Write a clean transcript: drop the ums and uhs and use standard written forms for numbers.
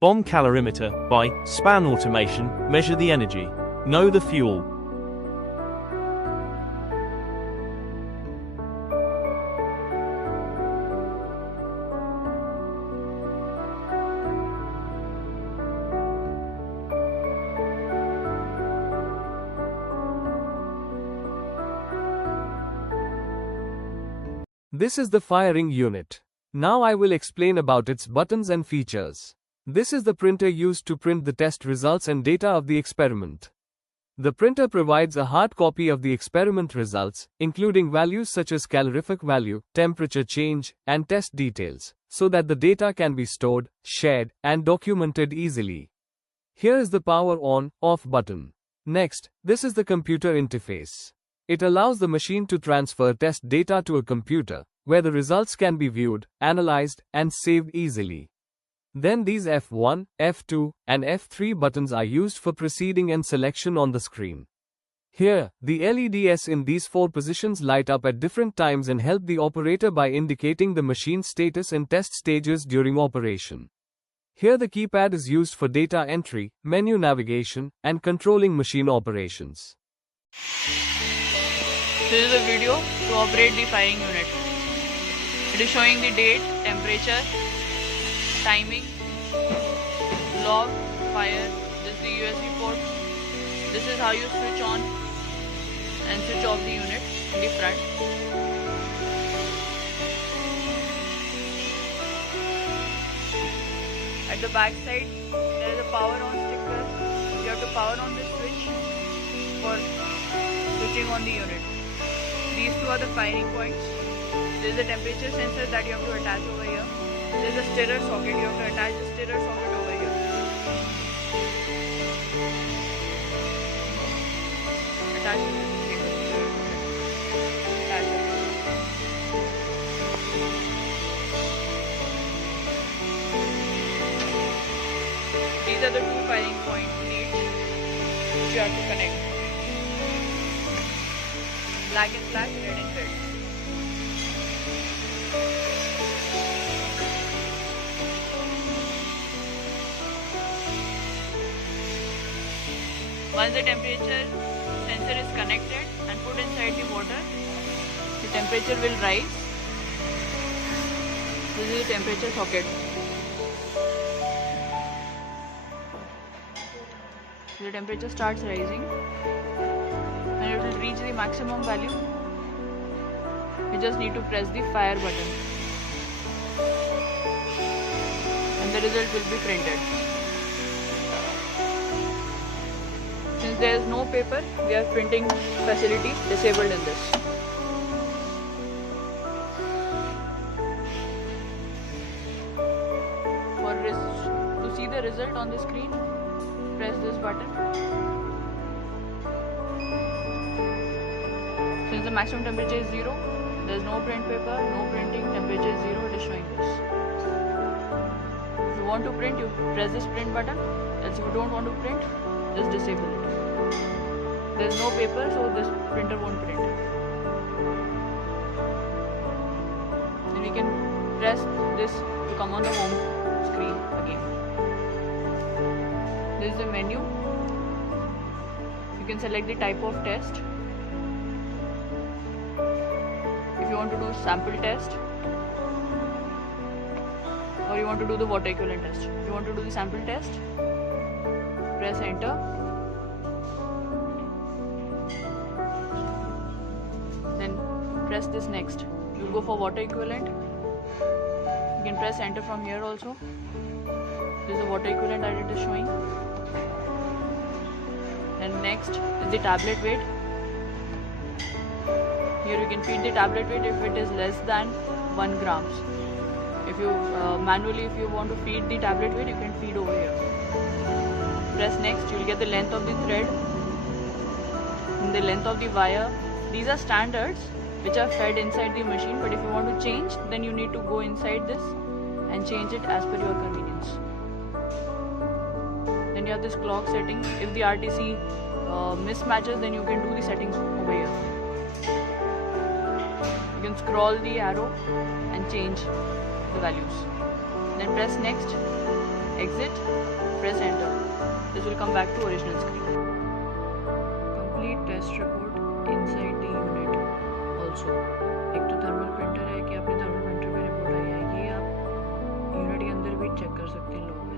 Bomb Calorimeter, by Span Automation, measure the energy. Know the fuel. This is the firing unit. Now I will explain about its buttons and features. This is the printer used to print the test results and data of the experiment. The printer provides a hard copy of the experiment results, including values such as calorific value, temperature change, and test details, so that the data can be stored, shared, and documented easily. Here is the power on/off button. Next, this is the computer interface. It allows the machine to transfer test data to a computer, where the results can be viewed, analyzed, and saved easily. Then these F1, F2, and F3 buttons are used for proceeding and selection on the screen. Here, the LEDs in these four positions light up at different times and help the operator by indicating the machine status and test stages during operation. Here the keypad is used for data entry, menu navigation, and controlling machine operations. This is a video to operate the firing unit. It is showing the date, temperature, timing, log, fire. This is the USB port. This is how you switch on and switch off the unit in the front. At the back side, there is a power on sticker. You have to power on this switch for switching on the unit. These two are the firing points. There is a temperature sensor that you have to attach over here. There is a stirrer socket. You have to attach the stirrer socket over here. Attach it. These are the two firing point leads which you have to connect. Black and black, red and red. Once the temperature sensor is connected and put inside the water, the temperature will rise. This is the temperature socket. The temperature starts rising and it will reach the maximum value. You just need to press the fire button and the result will be printed. Since there is no paper, we have printing facility disabled in this. To see the result on the screen, press this button. Since the maximum temperature is 0, there is no print paper, no printing, temperature is 0, it is showing this. If you want to print, you press this print button. Else if you don't want to print, just disable it. There is no paper, so this printer won't print. Then we can press this to come on the home screen again. This is the menu. You can select the type of test. If you want to do sample test or you want to do the water equivalent test. If you want to do the sample test, press enter. Then press this next. You will go for water equivalent. You can press enter from here also. This is the water equivalent that it is showing. And next is the tablet weight. Here you can feed the tablet weight if it is less than 1 grams. If you manually, if you want to feed the tablet weight, you can feed over here. Press next. You will get the length of the thread and the length of the wire. These are standards which are fed inside the machine, but if you want to change, then you need to go inside this and change it as per your convenience. Then you have this clock setting. If the RTC mismatches, then you can do the settings over here. You can scroll the arrow and change the values. Then press next. exit, press enter. This will come back to original screen. Complete test report inside the unit also. एक तो thermal printer है कि अपने thermal printer पे report आई है, ये आप unit के अंदर भी चेक कर सकते हैं लोग।